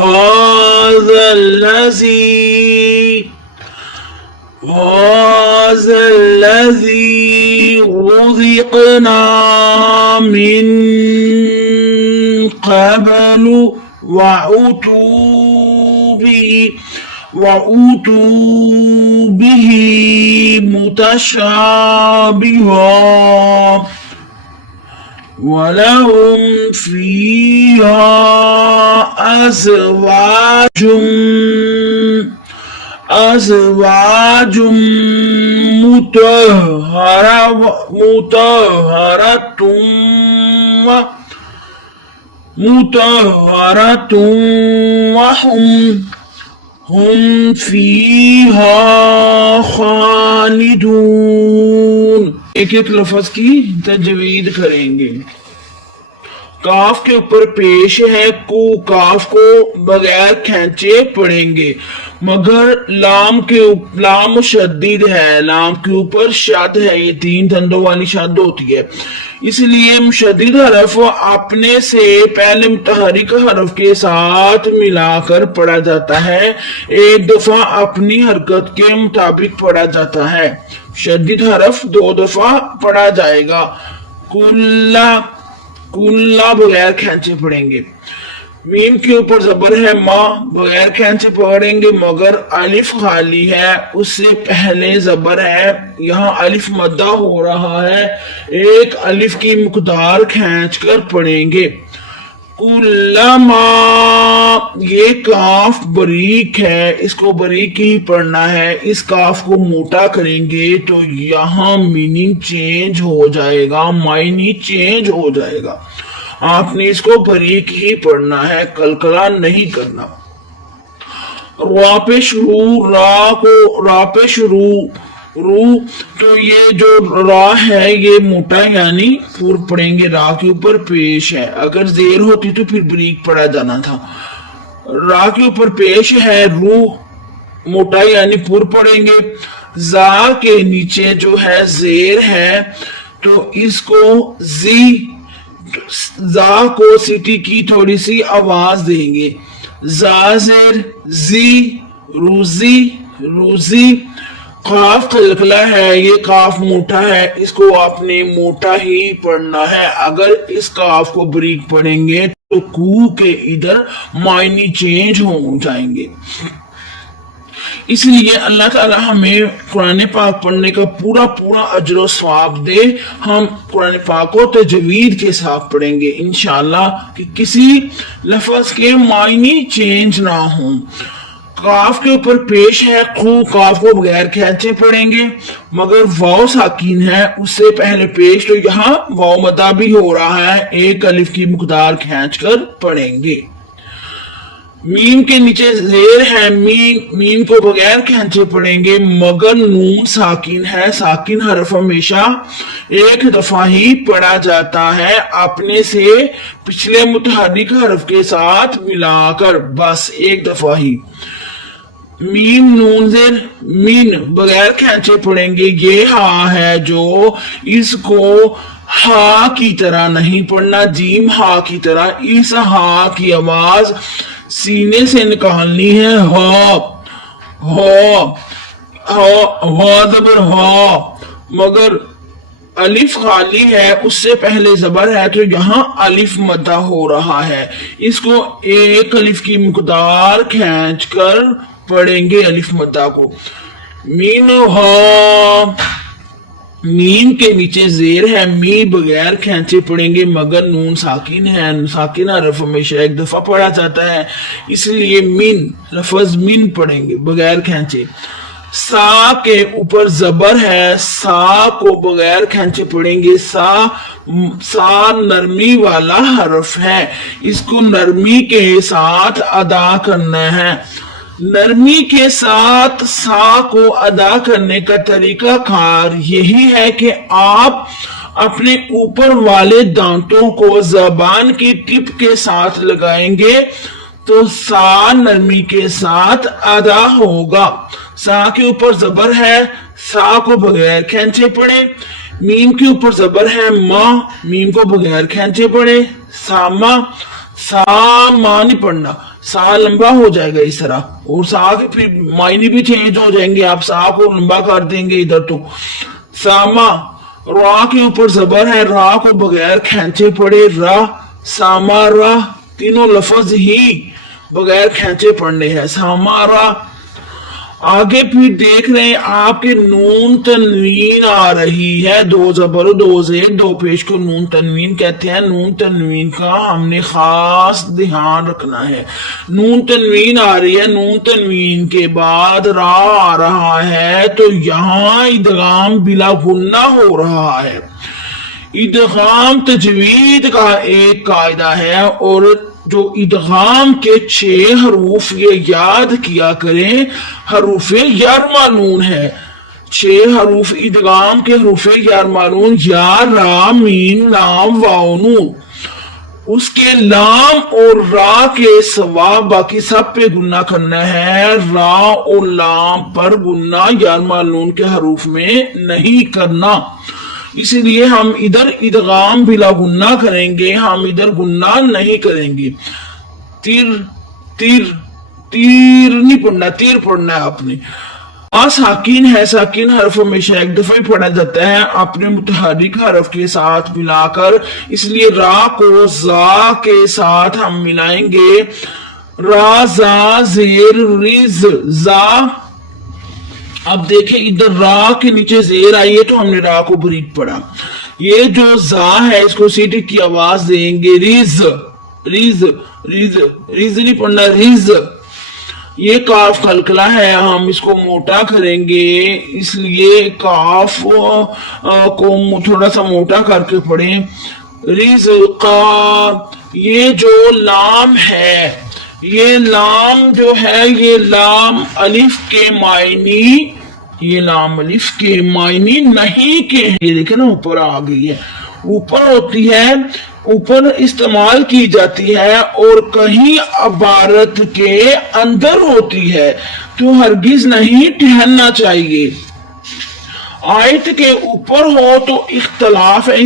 هذا الذي رزقنا من قبل وأتوا به متشابها ولهم فيها أزواج مطهرة وهم فيها خالدون۔ ایک ایک لفظ کی تجوید کریں گے۔ کاف کے اوپر پیش ہے کو، کاف کو بغیر کھینچے پڑھیں گے، مگر لام مشدد ہے، لام کے اوپر شد ہے، یہ 3 دندوں والی شد ہوتی ہے، اس لیے مشدد حرف اپنے سے پہلے متحرک حرف کے ساتھ ملا کر پڑھا جاتا ہے، ایک دفعہ اپنی حرکت کے مطابق پڑھا جاتا ہے، شدید حرف 2 دفعہ پڑھا جائے گا۔ کلا بغیر کھینچے پڑھیں گے۔ میم کے اوپر زبر ہے ما، بغیر کھینچے پڑھیں گے، مگر الف خالی ہے، اس سے پہلے زبر ہے، یہاں الف مدہ ہو رہا ہے، ایک الف کی مقدار کھینچ کر پڑھیں گے۔ کلما، یہ کاف بریک ہے، اس کو بریک ہی پڑھنا ہے، اس کاف کو موٹا کریں گے تو یہاں میننگ چینج ہو جائے گا، معنی چینج ہو جائے گا، آپ نے اس کو بریک ہی پڑھنا ہے، کلکلا نہیں کرنا۔ را پہ شروع رو، تو یہ جو را ہے یہ موٹا یعنی پور پڑھیں گے، را کے اوپر پیش ہے، اگر زیر ہوتی تو پھر بریک پڑھا جانا تھا۔ را کے اوپر پیش ہے، رو موٹا یعنی پور پڑھیں گے۔ زا کے نیچے جو ہے زیر ہے تو اس کو زا کو سیٹی کی تھوڑی سی آواز دیں گے، زا زیر زی، روزی۔ قاف کلکلا ہے، یہ قاف موٹا ہے، اس کو آپ نے موٹا ہی پڑھنا ہے، اگر اس قاف کو بریک پڑھیں گے تو کو کے ادھر معنی چینج ہو جائیں گے۔ اس لیے اللہ تعالی ہمیں قرآن پاک پڑھنے کا پورا اجر و ثواب دے، ہم قرآن پاک کو تجوید کے ساتھ پڑھیں گے انشاءاللہ کہ کسی لفظ کے معنی چینج نہ ہوں۔ کاف کے اوپر پیش ہے خو، کاف کو بغیر کھینچے پڑھیں گے، مگر واو ساکین ہے، اس سے پہلے پیش، تو یہاں واو مدہ بھی ہو رہا ہے، ایک الف کی مقدار کھینچ کر پڑھیں گے۔ میم کے نیچے زیر ہے، میم کو بغیر کھینچے پڑھیں گے، مگر نون ساکین ہے، ساکین حرف ہمیشہ ایک دفعہ ہی پڑھا جاتا ہے، اپنے سے پچھلے متحرک حرف کے ساتھ ملا کر، بس ایک دفعہ ہی۔ میم نون زیر مین بغیر کھینچے پڑھیں گے، یہ ہاں ہے جو اس کو ہا کی طرح نہیں پڑھنا، جیم ہا کی طرح، اس ہا کی آواز سینے سے نکالنی ہے، ہا ہا ہا زبر ہا، مگر الف خالی ہے، اس سے پہلے زبر ہے تو یہاں الف مدہ ہو رہا ہے، اس کو ایک الف کی مقدار کھینچ کر پڑھیں گے الف مدہ کو، مین ہا، مین کے نیچے زیر ہے، می بغیر کھینچے پڑھیں گے، مگر نون ساکن ہے، ساکن حرف ہمیشہ ایک دفعہ پڑھا جاتا ہے، اس لیے مین، لفظ مین پڑھیں گے بغیر کھینچے، سا کے اوپر زبر ہے، سا کو بغیر کھینچے پڑھیں گے، سا نرمی والا حرف ہے، اس کو نرمی کے ساتھ ادا کرنا ہے، نرمی کے ساتھ سا کو ادا کرنے کا طریقہ کار یہی ہے کہ آپ اپنے اوپر والے دانتوں کو زبان کی ٹپ کے ساتھ لگائیں گے تو سا نرمی کے ساتھ ادا ہوگا، سا کے اوپر زبر ہے، سا کو بغیر کھینچے پڑھے، میم کے اوپر زبر ہے، ماں، میم کو بغیر کھینچے پڑھے، ساما، ساما نہیں پڑھنا، سا لمبا ہو جائے گا اس طرح، اور سا کے پھر معنی بھی چینج ہو جائیں گے، آپ سا کو لمبا کر دیں گے ادھر تو، ساما، را کے اوپر زبر ہے، را کو بغیر کھینچے پڑھے، را، ساما را، تینوں لفظ ہی بغیر کھینچے پڑھنے ہیں، ساما را، آگے پھر دیکھ رہے ہیں آپ کے نون تنوین آ رہی ہے، دو زبر دو زیر دو پیش کو نون تنوین کہتے ہیں، نون تنوین کا ہم نے خاص دھیان رکھنا ہے، نون تنوین آ رہی ہے، نون تنوین کے بعد را آ رہا ہے تو یہاں ادغام بلا غنہ ہو رہا ہے، ادغام تجوید کا ایک قاعدہ ہے، اور جو ادغام کے 6 حروف یہ یاد کیا کریں، حروف یارمانون ہے، 6 حروف ادغام کے حروف یارمانون، یا، را، میم، لام، واو، نون، اس کے لام اور را کے سوا باقی سب پہ گنہ کرنا ہے، را اور لام پر گنہ یارمانون کے حروف میں نہیں کرنا، اسی لیے ہم ادھر ادغام بلا گنہ کریں گے، ہم ادھر گنہ نہیں کریں گے، تیر تیر تیر نہیں پڑھنا، تیر پڑھنا ہے آپ نے، ساکین ہے، ساکین حرف ہمیشہ ایک دفعہ ہی پڑھا جاتا ہے اپنے متحرک حرف کے ساتھ ملا کر، اس لیے را کو زا کے ساتھ ہم ملائیں گے، را زا زیر ریز زا، اب دیکھیں ادھر را کے نیچے زیر آئی ہے تو ہم نے را کو بریک پڑھا، یہ جو زا ہے اس کو سیٹی کی آواز دیں گے، ریز ریز ریز ریز نہیں پڑھنا، ریز، یہ کاف قلقلہ ہے، ہم اس کو موٹا کریں گے، اس لیے کاف کو تھوڑا سا موٹا کر کے پڑھیں، رزقا، یہ جو لام ہے، یہ لام جو ہے یہ لام الف کے معنی، یہ لام الف کے معنی نہیں کے ہیں، یہ دیکھیں نا اوپر آ گئی ہے، اوپر ہوتی ہے، اوپر استعمال کی جاتی ہے اور کہیں عبارت کے اندر ہوتی ہے تو ہرگز نہیں ٹھہرنا چاہیے، آیت کے اوپر ہو تو اختلاف ہے،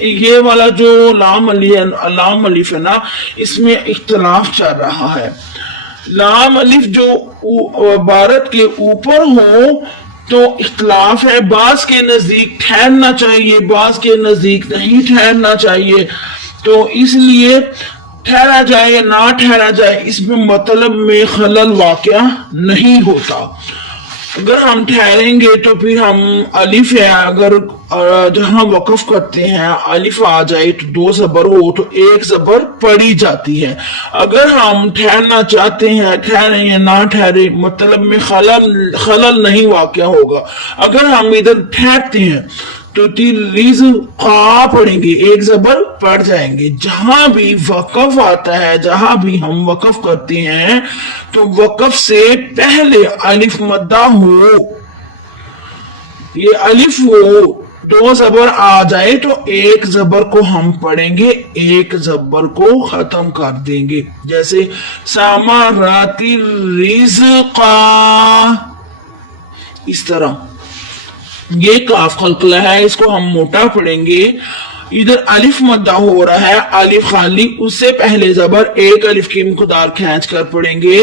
یہ والا جو لام الف ہے نا اس میں اختلاف چل رہا ہے، لام الف جو عبارت کے اوپر ہو تو اختلاف ہے، بعض کے نزدیک ٹھہرنا چاہیے، بعض کے نزدیک نہیں ٹھہرنا چاہیے، تو اس لیے ٹھہرا جائے یا نہ ٹھہرا جائے اس میں مطلب میں خلل واقع نہیں ہوتا، اگر ہم ٹھہریں گے تو پھر ہم الف ہے، اگر جہاں وقف کرتے ہیں الف آ جائے تو 2 زبر ہو تو 1 زبر پڑی جاتی ہے، اگر ہم ٹھہرنا چاہتے ہیں ٹھہریں یا نہ ٹھہرے مطلب میں خلل نہیں واقع ہوگا، اگر ہم ادھر ٹھہرتے ہیں تو رزقا پڑھیں گے، 1 زبر پڑ جائیں گے، جہاں بھی وقف آتا ہے، جہاں بھی ہم وقف کرتے ہیں تو وقف سے پہلے الف مدہ ہو، یہ الف ہو، 2 زبر آ جائے تو 1 زبر کو ہم پڑھیں گے، 1 زبر کو ختم کر دیں گے، جیسے سامراتی رزقا، اس طرح یہ کاف قلقلہ ہے، اس کو ہم موٹا پڑھیں گے، ادھر الف مدہ ہو رہا ہے الف خالی اس سے پہلے زبر ایک الف کی مقدار کھینچ کر پڑھیں گے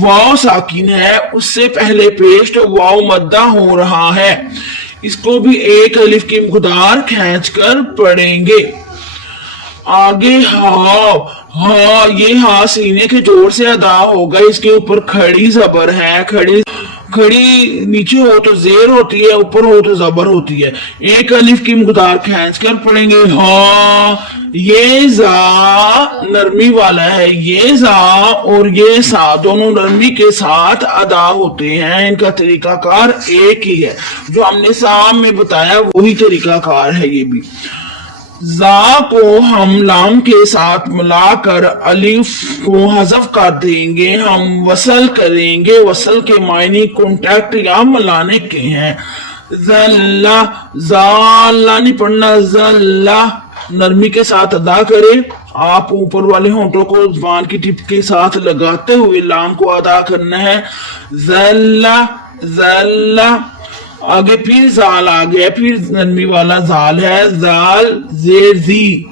واو ساکن ہے اس سے پہلے پیش تو واو مدہ ہو رہا ہے اس کو بھی ایک الف کی مقدار کھینچ کر پڑھیں گے آگے ہاں یہ ہاں سینے کے جوڑ سے ادا ہوگا اس کے اوپر کھڑی زبر ہے کھڑی نیچے ہو تو زیر ہوتی ہے اوپر ہو تو زبر ہوتی ہے ایک الف کی مقدار کھینچ کر پڑھیں گے ہاں یہ زا نرمی والا ہے یہ زا اور یہ سا دونوں نرمی کے ساتھ ادا ہوتے ہیں ان کا طریقہ کار ایک ہی ہے جو ہم نے سام میں بتایا وہی طریقہ کار ہے یہ بھی زا کو ہم لام کے ساتھ ملا کر الف کو حذف کر دیں گے ہم وصل کریں گے وصل کے معنی کانٹیکٹ یا ملانے کے ہیں زلہ زالہ نہیں پڑھنا زلہ نرمی کے ساتھ ادا کرے آپ اوپر والے ہونٹوں کو زبان کی ٹپ کے ساتھ لگاتے ہوئے لام کو ادا کرنا ہے زلہ زلہ آگے پھر زال آ گیا پھر نرمی والا زال ہے زال زیر زی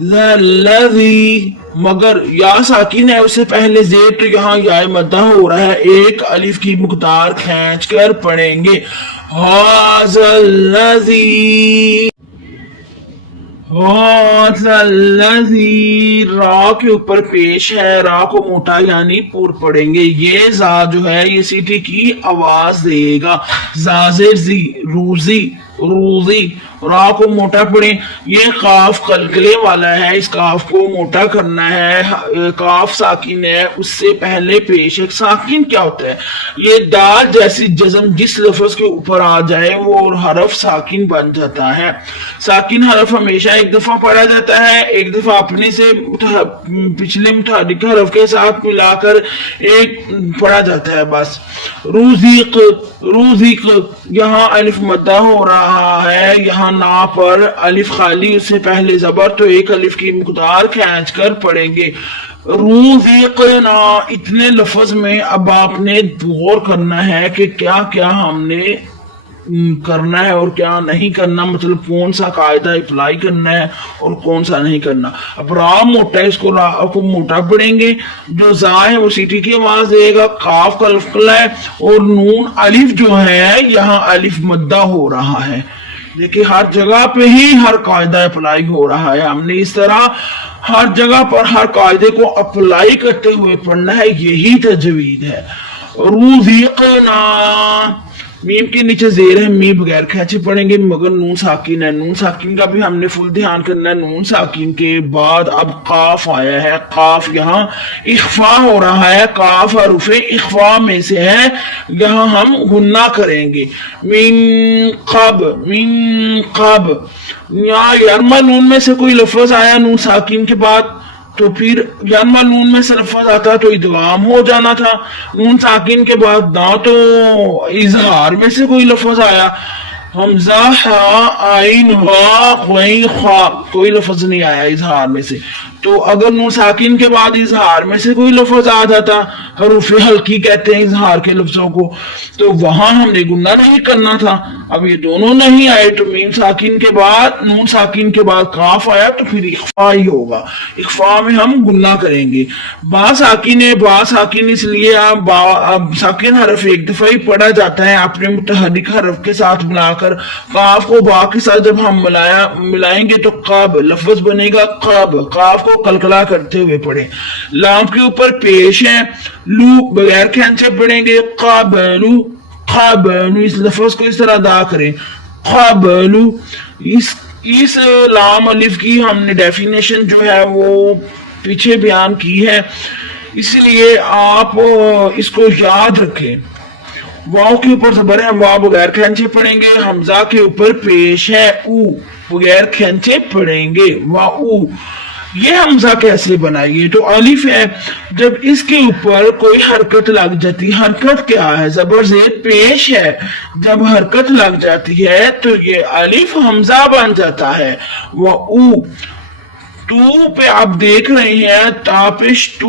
زلذی مگر یا ساکن ہے اس سے پہلے زیر تو یہاں یا مدہ ہو رہا ہے ایک الف کی مقدار کھینچ کر پڑھیں گے ہاذلذی را کے اوپر پیش ہے را کو موٹا یعنی پور پڑیں گے یہ زا جو ہے یہ سیٹی کی آواز دے گا زازی روزی روزی را کو موٹا پڑھیں یہ قاف قلقلے والا ہے اس قاف کو موٹا کرنا ہے قاف ساکن ہے اس سے پہلے پیش ہے ساکن کیا ہوتا ہے یہ دال جیسی جزم جس لفظ کے اوپر آ جائے وہ حرف ساکن بن جاتا ہے ساکن حرف ہمیشہ ایک دفعہ پڑھا جاتا ہے ایک دفعہ اپنے سے پچھلے متحرک حرف کے ساتھ ملا کر ایک پڑھا جاتا ہے بس روزیق روزیق یہاں الف مدہ ہو رہا ہے یہاں نا پر الف خالی اس سے پہلے زبر تو ایک الف کی مقدار کھینچ کر پڑھیں گے روزیقنا اتنے لفظ میں اب آپ نے غور کرنا ہے کہ کیا کیا ہم نے کرنا ہے اور کیا نہیں کرنا مطلب کون سا قاعدہ اپلائی کرنا ہے اور کون سا نہیں کرنا اب را موٹا ہے اس کو را کو موٹا پڑھیں گے جو زا ہے وہ سیٹی کی آواز دے گا قاف کا لفظ ہے اور نون الف جو ہے یہاں الف مدہ ہو رہا ہے دیکھیں ہر جگہ پہ ہی ہر قاعدہ اپلائی ہو رہا ہے ہم نے اس طرح ہر جگہ پر ہر قاعدے کو اپلائی کرتے ہوئے پڑھنا ہے یہی تجوید ہے روزیقنا میم کے نیچے زیر ہے می بغیر کھینچے پڑھیں گے مگر نون ساکن ہے نون ساکن کا بھی ہم نے فل دھیان کرنا ہے نون ساکن کے بعد اب قاف آیا ہے قاف یہاں اخفا ہو رہا ہے قاف حرف اخفا میں سے ہے یہاں ہم غنہ کریں گے من قب یارما نون میں سے کوئی لفظ آیا نون ساکن کے بعد تو پھر یارما نون میں سے لفظ آتا تو ادغام ہو جانا تھا نون ساکن کے بعد نہ تو اظہار میں سے کوئی لفظ آیا حمزہ عین غین خا کوئی لفظ نہیں آیا اظہار میں سے تو اگر نون ساکن کے بعد اظہار میں سے کوئی لفظ آ جاتا حروف حلقی کہتے ہیں اظہار کے لفظوں کو تو وہاں ہم نے گنہ نہیں کرنا تھا اب یہ دونوں نہیں آئے تو میم ساکن کے بعد نون ساکن کے بعد قاف آیا تو پھر اخفا ہی ہوگا اخفا میں ہم گنہ کریں گے با ساکن ہے با ساکن اس لیے اب ساکن حرف ایک دفعہ ہی پڑھا جاتا ہے اپنے متحرک حرف کے ساتھ ملا کر قاف کو با کے ساتھ جب ہم ملائیں گے تو قاب لفظ بنے گا قاب قاف کو قلقلہ کرتے ہوئے پڑھیں لام کے اوپر پیش ہے لو بغیر کھینچے پڑھیں گے قابلو قابلو اس لفظ کو اس طرح ادا کریں قابلو اس لام الف کی ہم نے ڈیفینیشن جو ہے وہ پیچھے بیان کی ہے اس لیے آپ اس کو یاد رکھیں واو کے اوپر زبر ہے واو بغیر کھینچے پڑھیں گے حمزہ کے اوپر پیش ہے او بغیر کھینچے پڑھیں گے واو یہ حمزہ کیسے بنائیے تو الف ہے جب اس کے اوپر کوئی حرکت لگ جاتی حرکت کیا ہے زبر زیر پیش ہے جب حرکت لگ جاتی ہے تو یہ الف حمزہ بن جاتا ہے وہ او تو پہ آپ دیکھ رہے ہیں تاپش تو